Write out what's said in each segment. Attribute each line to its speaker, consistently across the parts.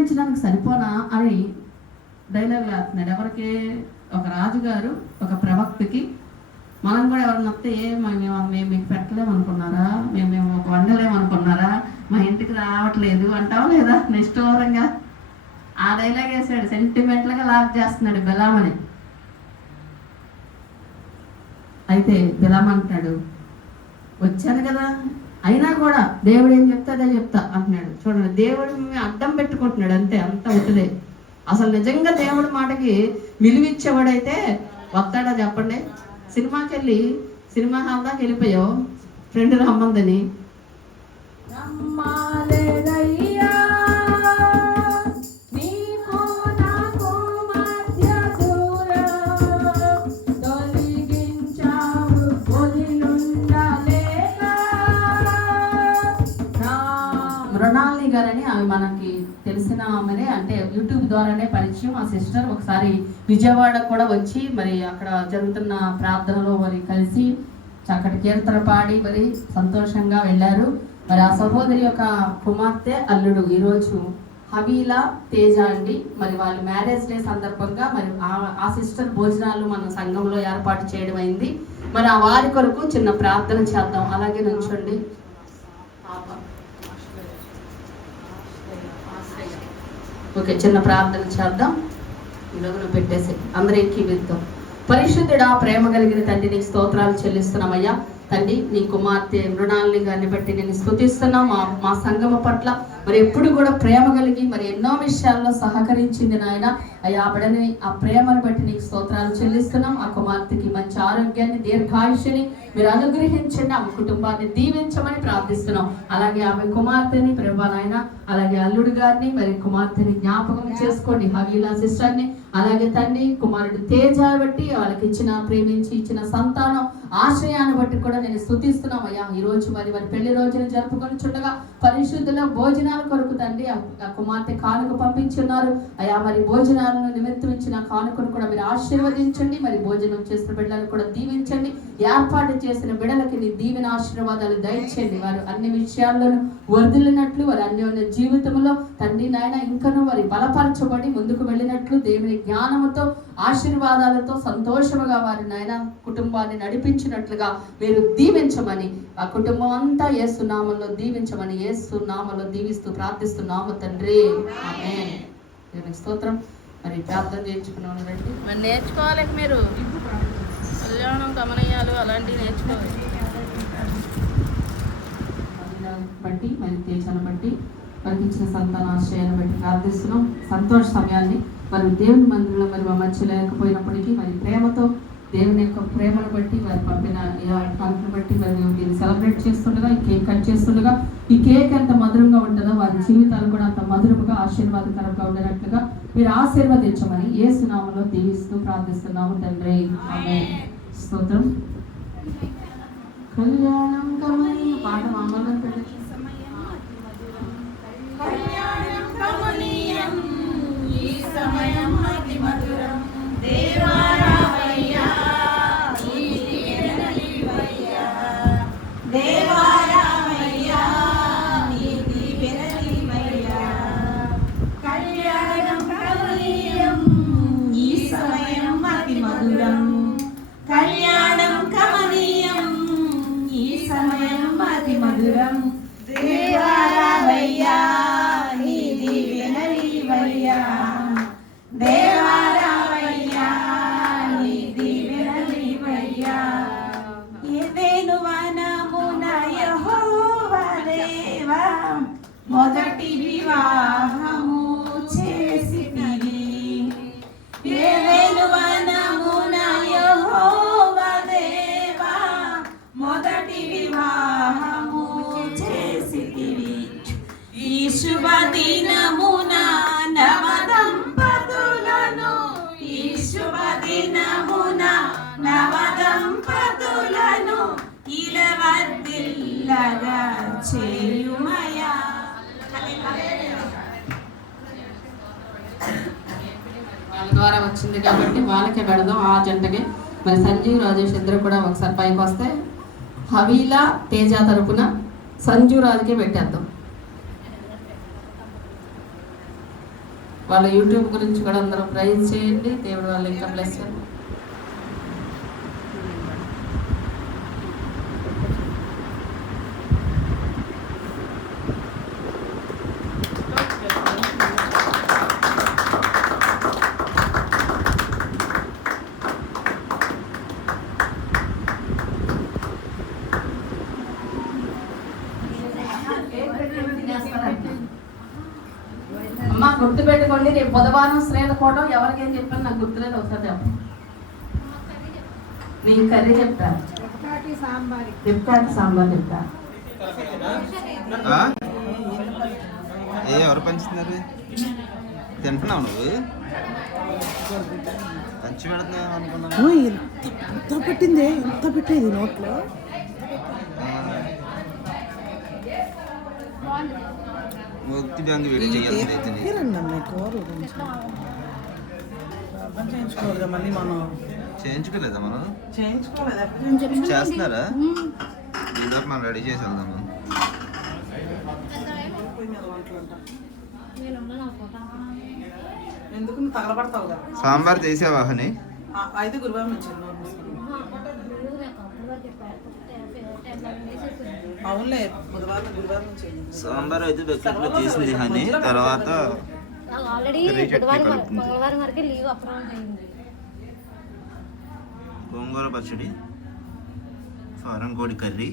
Speaker 1: పెంచడానికి సరిపోనా అని డైలాగ్ వేస్తున్నాడు. ఎవరికి? ఒక రాజుగారు ఒక ప్రవక్తకి. మనం కూడా ఎవరిని వస్తే మేము మేము మీకు పెట్టలేము అనుకున్నారా మేము మేము ఒక వండలేము అనుకున్నారా మా ఇంటికి రావట్లేదు అంటాం లేదా? నిష్ఠూరంగా. ఆ డైలాగ్ వేసాడు. సెంటిమెంట్లుగా లాక్ చేస్తున్నాడు బెలామని. అయితే బిలామంటాడు వచ్చాను కదా. అయినా కూడా దేవుడు ఏం చెప్తే అదే చెప్తా అంటున్నాడు. చూడండి దేవుడు అడ్డం పెట్టుకుంటున్నాడు. అంతే అంత అవుతుంది అసలు నిజంగా దేవుడి మాటకి విలువిచ్చేవాడైతే వస్తాడా చెప్పండి? సినిమాకి వెళ్ళి సినిమా హాల్ దాకా వెళ్ళిపోయావు. ఫ్రెండ్ రమ్మందని. సిస్టర్ ఒకసారి విజయవాడ కూడా వచ్చి మరి అక్కడ జరుగుతున్న ప్రార్థనలో మరి కలిసి చక్కటి కీర్తన పాడి మరి సంతోషంగా వెళ్ళారు. మరి ఆ సహోదరి యొక్క కుమార్తె అల్లుడు ఈరోజు హవీలా తేజ అండి. మరి వాళ్ళ మ్యారేజ్ డే సందర్భంగా మరి ఆ- సిస్టర్ భోజనాలు మన సంఘంలో ఏర్పాటు చేయడం అయింది. మరి ఆ వారి కొరకు చిన్న ప్రార్థన చేద్దాం. అలాగే నుంచోండి. ఓకే చిన్న ప్రార్థన చేద్దాం. ఈరోజు పెట్టేసి అందరికీ విద్దాం పరిశుద్ధుడా ప్రేమ కలిగిన తండ్రి నీకు స్తోత్రాలు చెల్లిస్తున్నామయ్యా. తండ్రి నీ కుమార్తె మృణాలని గారిని బట్టి నేను స్థుతిస్తున్నా. మా మా సంగమ పట్ల మరి ఎప్పుడు కూడా ప్రేమ కలిగి మరి ఎన్నో విషయాల్లో సహకరించింది నాయన. అయ్యా ఆవిడని ఆ ప్రేమను బట్టి నీకు స్తోత్రాలు చెల్లిస్తున్నాం. ఆ కుమార్తెకి మంచి ఆరోగ్యాన్ని దీర్ఘాయుష్ని మీరు అనుగ్రహించండి. ఆమె కుటుంబాన్ని దీవించమని ప్రార్థిస్తున్నాం. అలాగే ఆమె కుమార్తెని ప్రభా నాయన అలాగే అల్లుడు గారిని మరి కుమార్తెని జ్ఞాపకం చేసుకోండి. హవీలా సిస్టర్ని అలాగే తండ్రి కుమారుడు తేజ బట్టి వాళ్ళకి ఇచ్చిన ప్రేమించి ఇచ్చిన సంతానం ఆశ్రయాన్ని బట్టి కూడా నేను స్థుతిస్తున్నాం అయ్యా ఈ రోజు మరి వారి పెళ్ళి రోజును జరుపుకొని చుండగా పరిశుద్ధుల భోజనాల కొరకు తండ్రి ఆ కుమార్తె కానుక పంపించున్నారు అయ్యా మరి భోజనాలను నిమిత్తం ఇచ్చిన కానుకను కూడా మీరు ఆశీర్వదించండి. మరి భోజనం చేసిన బిడ్డలను కూడా దీవించండి. ఏర్పాటు చేసిన బిడ్డలకి నీ దీవెన ఆశీర్వాదాలు దయచేయండి. వారు అన్ని విషయాల్లోనూ వర్ధిల్లినట్లు వారి అన్యోన్య జీవితంలో తండ్రి నాయన ఇంకనూ వారి బలపరచబడి ముందుకు వెళ్ళినట్లు దేవుని జ్ఞానముతో ఆశీర్వాదాలతో సంతోషముగా వారి నాయన కుటుంబాన్ని నడిపించినట్లుగా మీరు దీవించమని ఆ కుటుంబం అంతా ఏసు నామంలో దీవించమని ఏసు నామంలో దీవిస్తూ ప్రార్థిస్తున్నాము తండ్రి. స్తోత్రం. మరి ప్రార్థన చేయించుకున్నాను రండి.
Speaker 2: మరి నేర్చుకోవాలి మీరు. కళ్యాణం గమనీయాలు అలాంటివి నేర్చుకోవాలి.
Speaker 1: బట్టి మరి తేజను బట్టి వారికి ఇచ్చిన సంతాన ఆశ్రయాన్ని బట్టి ప్రార్థిస్తున్నాం. సంతోష సమయాన్ని మరి దేవుని మందిరంలో మరి మా మధ్య లేకపోయినప్పటికీ మరి ప్రేమతో దేవుని యొక్క ప్రేమను బట్టి వారు పంపిన ఈ బట్టి మరి మేము దీన్ని సెలబ్రేట్ చేస్తుండగా ఈ కేక్ కట్ చేస్తుండగా ఈ కేక్ ఎంత మధురంగా ఉంటుందో వారి జీవితాలు కూడా అంత మధురముగా ఆశీర్వాదకరంగా ఉండేటట్లుగా మీరు ఆశీర్వదించమని ఏ సునామంలో దీవిస్తూ ప్రార్థిస్తున్నాము తండ్రి. స్తోత్రం. కళ్యాణం కమనీయ పాట మామూలుగా
Speaker 3: కళ్యాణం కమనీయం ఈ
Speaker 1: వాళ్ళకే పెడదాం ఆ జంటకి. మరి సంజీవ్ రాజేష్ ఇద్దరు కూడా ఒకసారి పైకి వస్తే హవీలా తేజ తరపున సంజు రాజుకే పెట్టేద్దాం. వాళ్ళ యూట్యూబ్ గురించి కూడా అందరూ ప్రైజ్ చేయండి. దేవుడు వాళ్ళు ఇంకా బ్లెస్ చేయండి. శ్రేణ కూడా ఎవరికి ఏం చెప్పాను నాకు గుర్తులేదు ఒకసారి చెప్ప. నేను కర్రీ చెప్తా. రిప్కాట్ సాంబార్? చెప్తా?
Speaker 4: ఏ ఎవరు పంచుతున్నారు తింటున్నావు నువ్వు? పంచి పెడుతున్నావు
Speaker 5: ఎంత పెట్టింది? ఎంత పెట్టేది నోట్లో?
Speaker 4: ముక్తి బ్యాంక్ వీడియో చేయాలి
Speaker 5: మళ్ళీ మనం.
Speaker 4: చేయించుకోలేదా మనం? చేస్తున్నారా? ఇందాక మనం రెడీ చేసి వెళ్దాము?
Speaker 5: కదా?
Speaker 4: సాంబార్ చేసావా అని
Speaker 5: ఆ, అయితే గురువారం
Speaker 4: సాంబార్ అయితే బకెట్లో చేసింది హనీ తర్వాత గోంగూర పచ్చడి ఫారం కోడి curry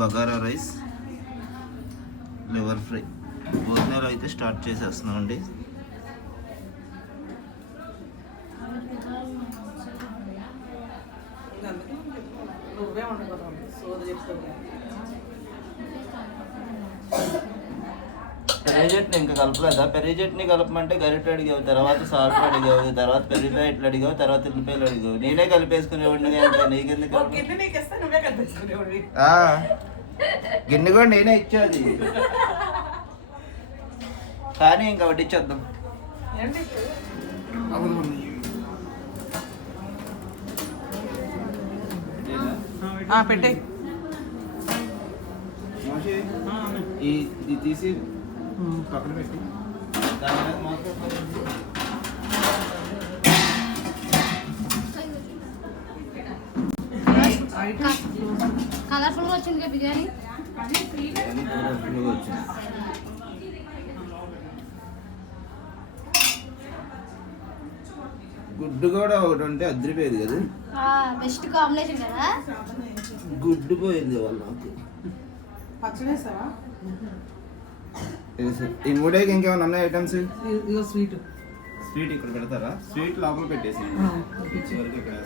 Speaker 4: bagara rice liver fry. భోజనాలు అయితే స్టార్ట్ చేసేస్తున్నామండి.
Speaker 5: అందుకే నువ్వే వండుకోవాలి సోద చెప్తావు
Speaker 4: పెరుగు చట్నీ ఇంకా కలపలేదా? పెరుగు చట్నీ కలపమంటే గరిట అడిగావు తర్వాత సాల్ట్ అడిగావు తర్వాత పెరుగు ప్యాకెట్లు అడిగావు తర్వాత ఉల్లిపాయలు అడిగావు. నేనే కలిపేసుకునేవాడిని నీకెందుకు
Speaker 5: గిన్నె కనిపించుకునేవాడివి
Speaker 4: ఆ, గిన్నె కూడా నేనే ఇచ్చేది. కానీ ఇంకా వడ్డిచ్చేద్దాం
Speaker 5: ఏంటి ఆ, పెట్టే.
Speaker 4: ఇది తీసి పక్కన పెట్టి. దాని మీద.
Speaker 6: కలర్ఫుల్గా వచ్చింది బిర్యానీ
Speaker 4: గుడ్డు కూడా ఒకటి ఉంటే అదిరిపోయేది కదా.
Speaker 6: బెస్ట్ కాంబినేషన్ కదా.
Speaker 4: గుడ్డు పోయింది వాళ్ళు నాకు.
Speaker 5: పచ్చడి వేసావా
Speaker 4: ఈ మూడేకి ఇంకేమైనా ఉన్నాయి ఐటమ్స్
Speaker 5: ఇదిగో స్వీట్.
Speaker 4: స్వీట్ ఇక్కడ పెడతారా? స్వీట్ లోపల పెట్టేసి. చివరికి ఇక్కడ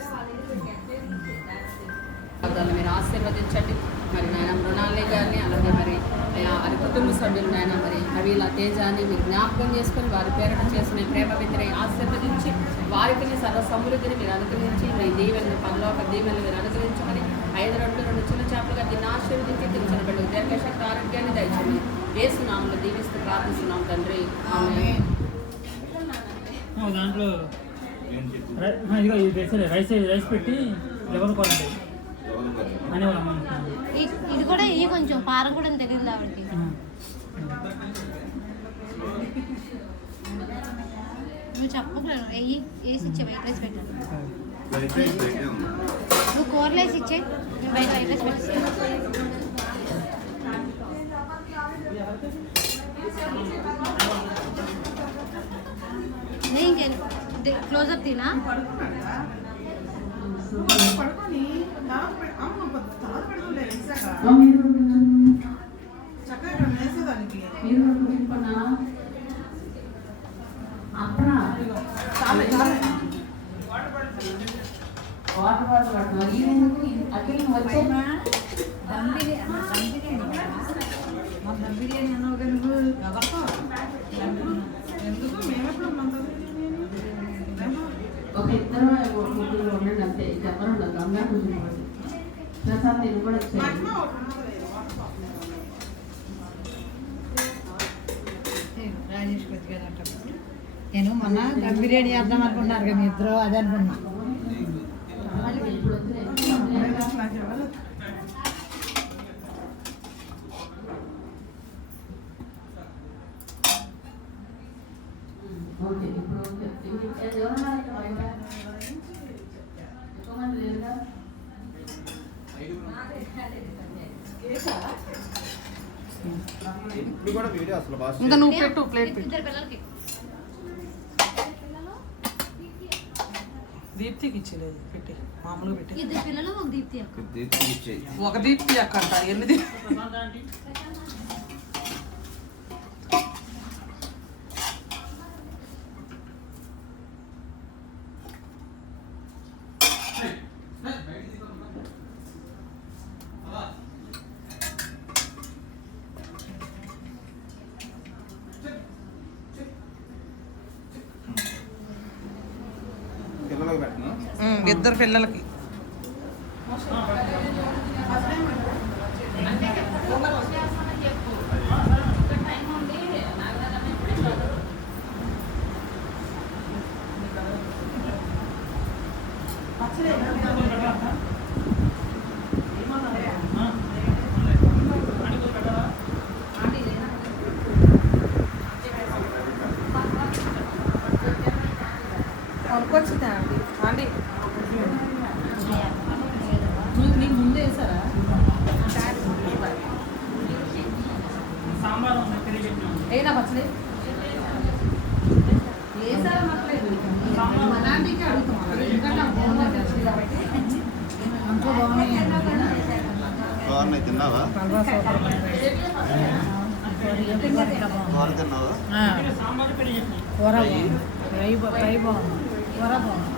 Speaker 1: మీరు ఆశీర్వదించండి. మరి నాయన మృణాలి గారిని అలాగే మరి వారి కుటుంబ సభ్యులు నాయన మరి అవిల తేజాన్ని మీరు జ్ఞాపకం చేసుకొని వారి పేరిట చేసిన ప్రేమ విధిని ఆశీర్వదించి వారికి సర్వ సమృద్ధిని మీరు అనుగ్రహించి మీ దీవెని పనిలోక దీవెని మీరు అనుగ్రహించమని ఐదు రెండు రెండు చిన్న చేపలుగా దీన్ని ఆశీర్వదించి తెలిసిన బిడ్డకు దీర్ఘశక్తి ఆరోగ్యాన్ని దయచేయండి. ఏసు నామలు దీవిస్తూ ప్రార్థిస్తున్నాం తండ్రి.
Speaker 7: దాంట్లో
Speaker 4: ఏం చెప్పు?
Speaker 7: రై- ఆ, ఇదిగో ఇది రైస్ రైస్ పెట్టి
Speaker 4: ఎవరు
Speaker 6: ఇది కూడా ఇవి కొంచెం పారం కూడా తెలియదు కాబట్టి. నువ్వు చెప్పకలేదు వెయ్యి వేసి ఇచ్చే వైట్ రైస్ పెట్టాను నువ్వు కూరలు వేసి ఇచ్చే నేను బయట వైట్ రైస్ నేను క్లోజప్ తినా?
Speaker 5: పడుకొని దాని పె- అమ్మ తాత పెడుతుండే వేసాక
Speaker 1: ఆ, మీరు ఉండండి.
Speaker 5: చక్కగా ఇక్కడ వేసేదానికి
Speaker 1: మీరు ఉండండి. అప్పుడా
Speaker 5: చాలే చాలే
Speaker 1: వాటర్ బాటిల్ పట్టుకున్నారు
Speaker 5: ఎందుకు మేమెప్పుడు
Speaker 1: ఒక ఇద్దరు ముగ్గురు ఉండండి అంతే ఇక ఎవరు ఉండదు అందరూ ప్రసాద్ నేను కూడా వచ్చాను
Speaker 8: నేను మొన్న దమ్ బిర్యానీ చేద్దాం అనుకున్నారు కదా మీ ఇద్దరు అదే అనుకున్నా
Speaker 1: ఇప్పుడు వద్దులే. ఓకే ఇప్పుడు ఓకే ఇంక ఎవరన్నా ఇక్కడ బయట? ఎక్కువ మంది లేరుగా?
Speaker 4: ఇప్పుడు కూడా వీడియో అసలు బాగా
Speaker 5: ఇంకా నువ్వు పెట్టు ప్లేట్ పెట్టు.
Speaker 6: ఇద్దరు పిల్లలకి.
Speaker 5: దీప్తికి ఇచ్చేలేదు పెట్టి. మామూలుగా పెట్టి.
Speaker 6: ఇద్దరు పిల్లలు ఒక దీప్తి అక్క.
Speaker 4: దీప్తి ఇచ్చేయి.
Speaker 5: ఒక దీప్తి అక్క అంటారు ఎన్ని దీప్
Speaker 4: పిల్లలకు పెట్టను
Speaker 5: ఇద్దరు పిల్లలకి. కొనుక్కొచ్చిందా అండి ఏనా పచ్చడి బాగున్నాయి.
Speaker 4: తిన్నావా? కూర తిన్నావా
Speaker 8: కూర బాగుంది. ఫ్రై ఫ్రై బాగుంది. కూర బాగుంది.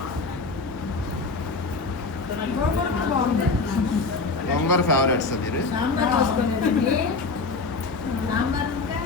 Speaker 4: గోంగూర ఫేవరెట్స్ మీరు
Speaker 8: సాంబార్ వేసుకొని సాంబార్ ఇంకా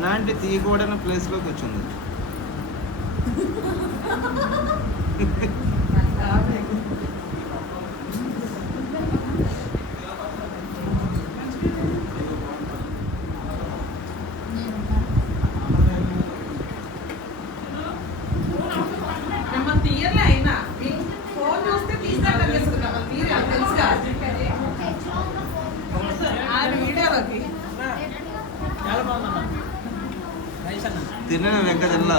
Speaker 4: అలాంటి తీయకూడని ప్లేస్లోకి వచ్చింది
Speaker 5: మిమ్మల్ని తీయలే అయినా మీ ఫోన్ చూస్తే తీసినట్టు అనిపిస్తుంది మళ్ళీ తీరే తెలుసుగా ఆ వీడియోలోకి
Speaker 7: చాలా బాగుందన్న రైస్ అన్న
Speaker 4: తిన్న వెంక తిన్నా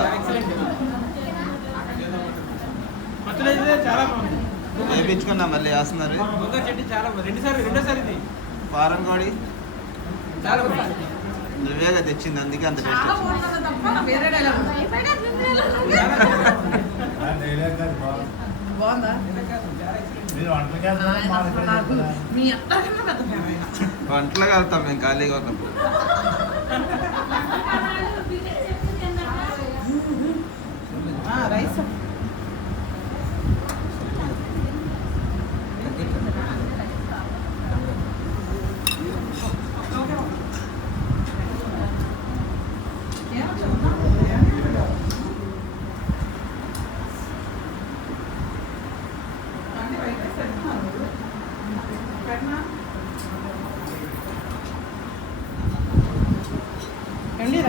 Speaker 7: పచ్చడి అయితే చాలా బాగుంది
Speaker 4: వేపించుకున్నా మళ్ళీ వేస్తున్నారు
Speaker 7: గోంగూర చట్నీ చాలా బాగుంది రెండుసార్లు రెండోసారి ఇది
Speaker 4: ఫారం కోడి
Speaker 7: చాలా బాగుంది
Speaker 4: నువ్వేగా తెచ్చింది అందుకే అంత టేస్ట్
Speaker 5: చాలా
Speaker 4: వచ్చింది
Speaker 5: బాగుంటుంది తప్ప వేరే డైలాగ్ బాగుందా అసలు నాకు మీ అందరికన్నా పెద్ద ఫ్యాన్ అయినా
Speaker 4: వంటలు కలుతాం మేము ఖాళీగా ఉన్నప్పుడు.
Speaker 5: రైస్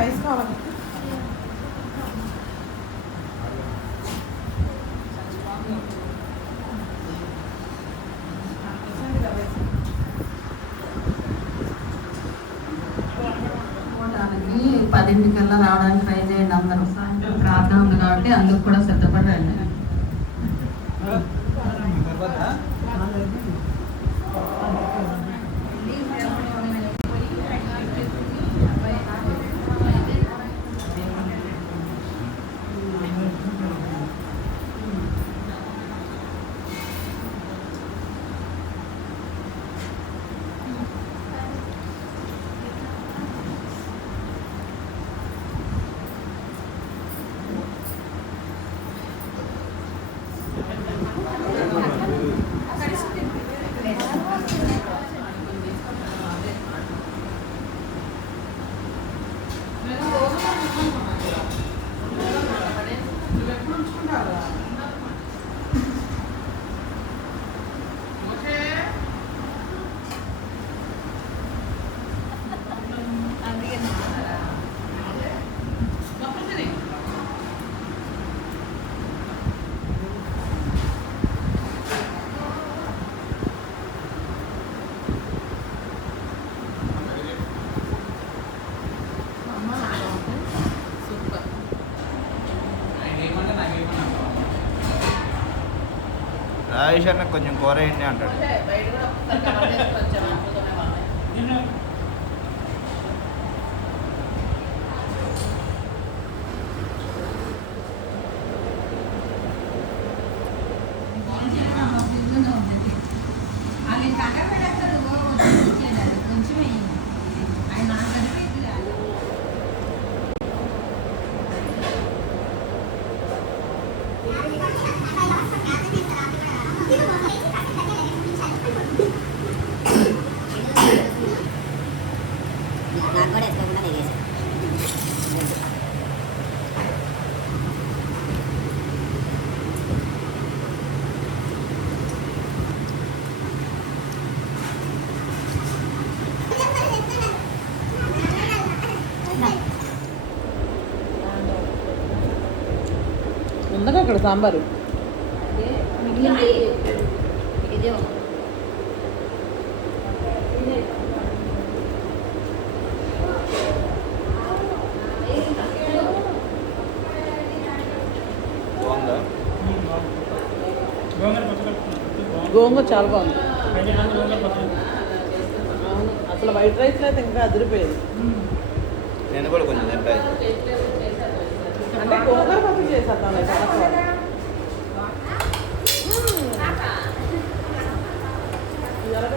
Speaker 5: రైస్ కావాలి.
Speaker 1: పదింటికల్లా రావడానికి
Speaker 4: రమేష్ అన్న కొంచెం కూర వేయండి అంటాడు
Speaker 1: బయట కూడా ఒకసారి కవర్ చేసుకొని వచ్చాము అనుకునే వాళ్ళని.
Speaker 8: అది కనబడతారు కొంచెం ఆయన నాకు కనిపించలేదు
Speaker 6: నాకు కూడా ఎక్కకుండా దిగేసాను
Speaker 5: ఉందగా అక్కడ సాంబారు.
Speaker 7: గోంగూర
Speaker 5: చాలా బాగుంది. అసలు వైట్ రైస్లో అయితే ఇంకా అదిరిపోయేది.
Speaker 4: నేను కూడా కొంచెం
Speaker 5: అంటే గోంగూర పప్పు చేసేద్దాం చాలా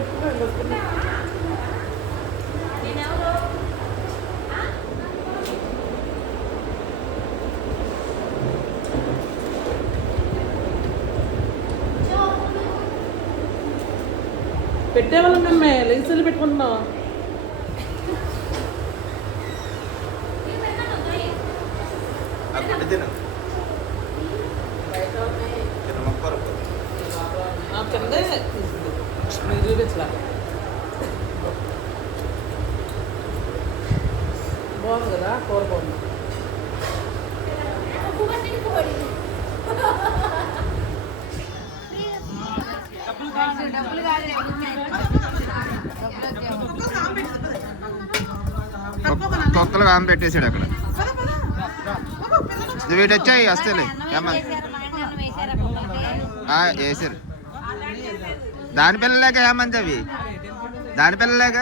Speaker 5: పెట్టేవాళ్ళం మేము లెగిసెలు పెట్టుకుంటున్నాం
Speaker 4: ఆ గుడ్డు తిను తిను మొక్క వరకు.
Speaker 5: ఆ చిన్నదే మీరు చూపించలా బాగుంది కదా కూర బాగుంది.
Speaker 4: కుక్కలు ఆమె పెట్టేసాడు అక్కడ. వీటి వచ్చాయి వస్తేలే. వేసారు. దాని పిల్లలేక ఏమంది అవి? దాని పిల్లలేక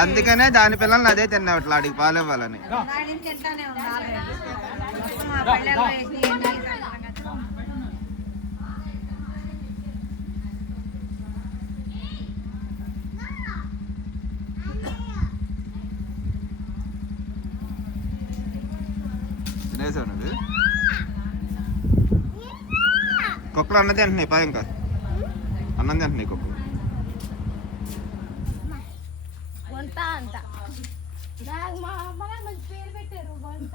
Speaker 4: అందుకనే దాని పిల్లల్ని అదే తిన్నా అట్లా ఆడికి పాలు ఇవ్వాలని
Speaker 3: తింటానే ఉండాలి మా పళ్ళెల్లో వేసి ఏంటి
Speaker 4: తినేసావు నువ్వు కుక్కలు అన్నది తింటున్నాయి పా ఇంకా. అన్నం తింటున్నాయి కుక్కలు
Speaker 6: వంట అంట. నాకు మా మంచి పేరు పెట్టారు వంట.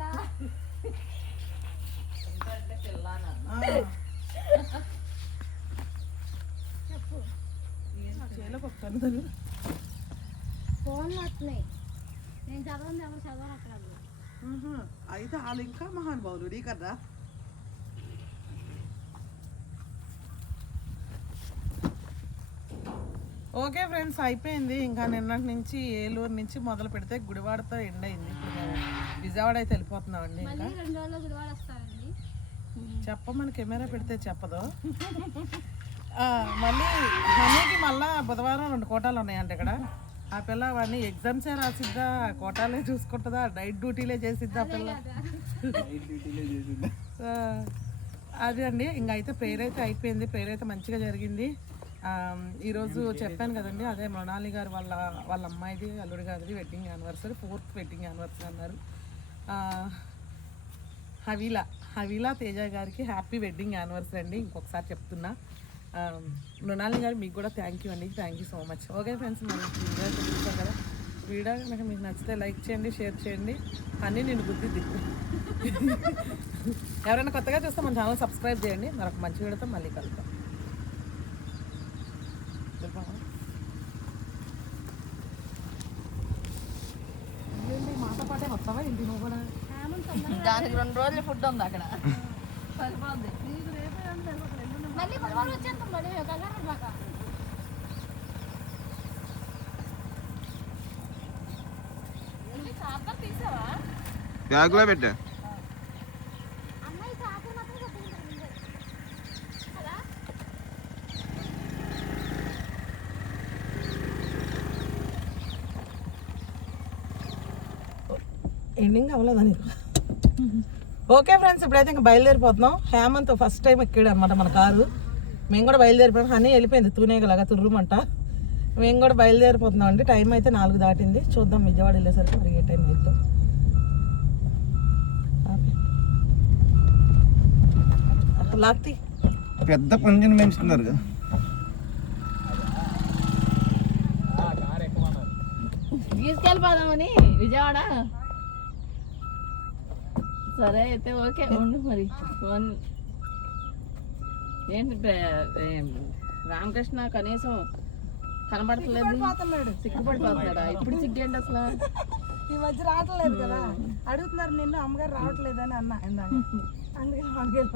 Speaker 6: ఫోన్లు వస్తున్నాయి. నేను చదవండి ఎవరు అక్కడ.
Speaker 5: అయితే వాళ్ళు ఇంకా మహానుభావులు నీ ఓకే ఫ్రెండ్స్ అయిపోయింది. ఇంకా నిన్నటి నుంచి ఏలూరు నుంచి మొదలు పెడితే గుడివాడతో ఎండ్ అయింది. విజయవాడ అయితే
Speaker 6: రోజుల్లో గుడివాడ వస్తారండి.
Speaker 5: చెప్పమని కెమెరా పెడితే చెప్పదు. ఆ, మళ్ళీ హనీకి మళ్ళా బుధవారం రెండు కోటాలు ఉన్నాయంట ఇక్కడ. ఆ పిల్ల వాడిని ఎగ్జామ్సే రాసిద్దా కోటాలే చూసుకుంటుందా డైట్ డ్యూటీలే చేసిద్దా ఆ పిల్ల? ఆ, అది అండి. ఇంకా అయితే ప్రేయర్ అయితే అయిపోయింది. ప్రేయర్ అయితే మంచిగా జరిగింది. ఈరోజు చెప్పాను కదండి అదే మృణాలి గారు వాళ్ళ వాళ్ళ అమ్మాయిది అల్లుడి గారిది wedding anniversary fourth wedding anniversary అన్నారు. ఆ, హవీలా హవీలా తేజ గారికి హ్యాపీ వెడ్డింగ్ యానివర్సరీ అండి ఇంకొకసారి చెప్తున్నా. మృణాలి గారు మీకు కూడా థ్యాంక్ యూ అండి thank you so much okay friends మనం వీడియో అయితే కదా. వీడియో కనుక మీకు నచ్చితే లైక్ చేయండి షేర్ చేయండి. అన్నీ నేను బుద్ధి దిక్కు ఎవరైనా కొత్తగా చూస్తే మన ఛానల్ సబ్స్క్రైబ్ చేయండి. మరొక మంచి వీడియోతో మళ్ళీ కలుద్దాం చెప్పావా? ఏంటి మాతో పాటే వస్తావా ఇంటి నువ్వు కూడా.
Speaker 2: దానికి రెండు రోజులు ఫుడ్ ఉంది అక్కడ.
Speaker 6: మళ్ళీ
Speaker 4: బ్యాగ్లో పెట్టా
Speaker 6: అమ్మాయి చాకరీ మాత్రం కట్టుకుంటారు
Speaker 5: ఎండింగ్ అవ్వలేదా నీకు ఓకే ఫ్రెండ్స్ ఇప్పుడైతే ఇంకా బయలుదేరిపోతున్నాం. హేమంత్ ఫస్ట్ టైం ఎక్కాడు అనమాట మన కారు. మేము కూడా బయలుదేరిపోయాం. హనీ వెళ్ళిపోయింది తూనేగలాగా తుర్రుమంట. మేము కూడా బయలుదేరిపోతున్నాం అండి. టైం అయితే నాలుగు దాటింది. చూద్దాం విజయవాడ వెళ్ళేసరికి మరి ఏ టైం అవుతుందో లాక్తి
Speaker 4: పెద్ద పంజుని పెంచుతున్నారు కదా.
Speaker 2: తీసుకెళ్ళిపోదామని విజయవాడ. సరే అయితే ఓకే ఉండు మరి. ఫోన్. ఏంటి రామకృష్ణ కనీసం కనబడట్లేదు సిగ్గుపడిపోతున్నాడా. ఇప్పుడు సిగ్గేంటి అసలు?
Speaker 5: ఈ మధ్య రావట్లేదు కదా. అడుగుతున్నారు నిన్ను అమ్మగారు రావట్లేదు అని అన్న అందుకే అమ్మగారు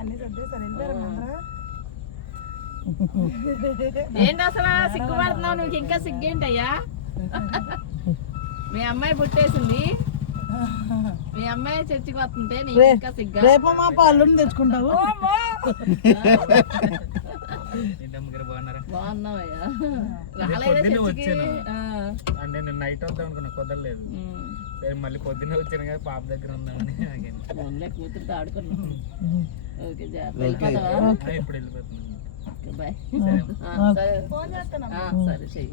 Speaker 5: అన్ని సర్దేశారు. వెళ్ళారు
Speaker 2: ఏంటి అసలు? సిగ్గుపడుతున్నావు? నువ్వు ఇంకా సిగ్గేంటయ్యా మీ అమ్మాయి పుట్టేసింది. మీ అమ్మాయి చర్చికి వస్తుంటే నీకు ఇంకా సిగ్గా
Speaker 5: రేపు మా పళ్ళుని తెచ్చుకుంటావు.
Speaker 2: బాగున్నావయ్యా. రాలేదా ఆ.
Speaker 7: అంటే నేను నైట్ వద్దాం అనుకున్నా కుదరలేదు. మళ్ళీ పొద్దున్నే వచ్చాను కదా పాప దగ్గర ఉందామని
Speaker 2: కూతురుతో ఆడుకున్నాం. ఓకే జాగ్రత్త.
Speaker 7: ఇప్పుడు వెళ్ళిపోతున్నాను.
Speaker 2: బాయ్. ఆ, సరే చెయ్యి.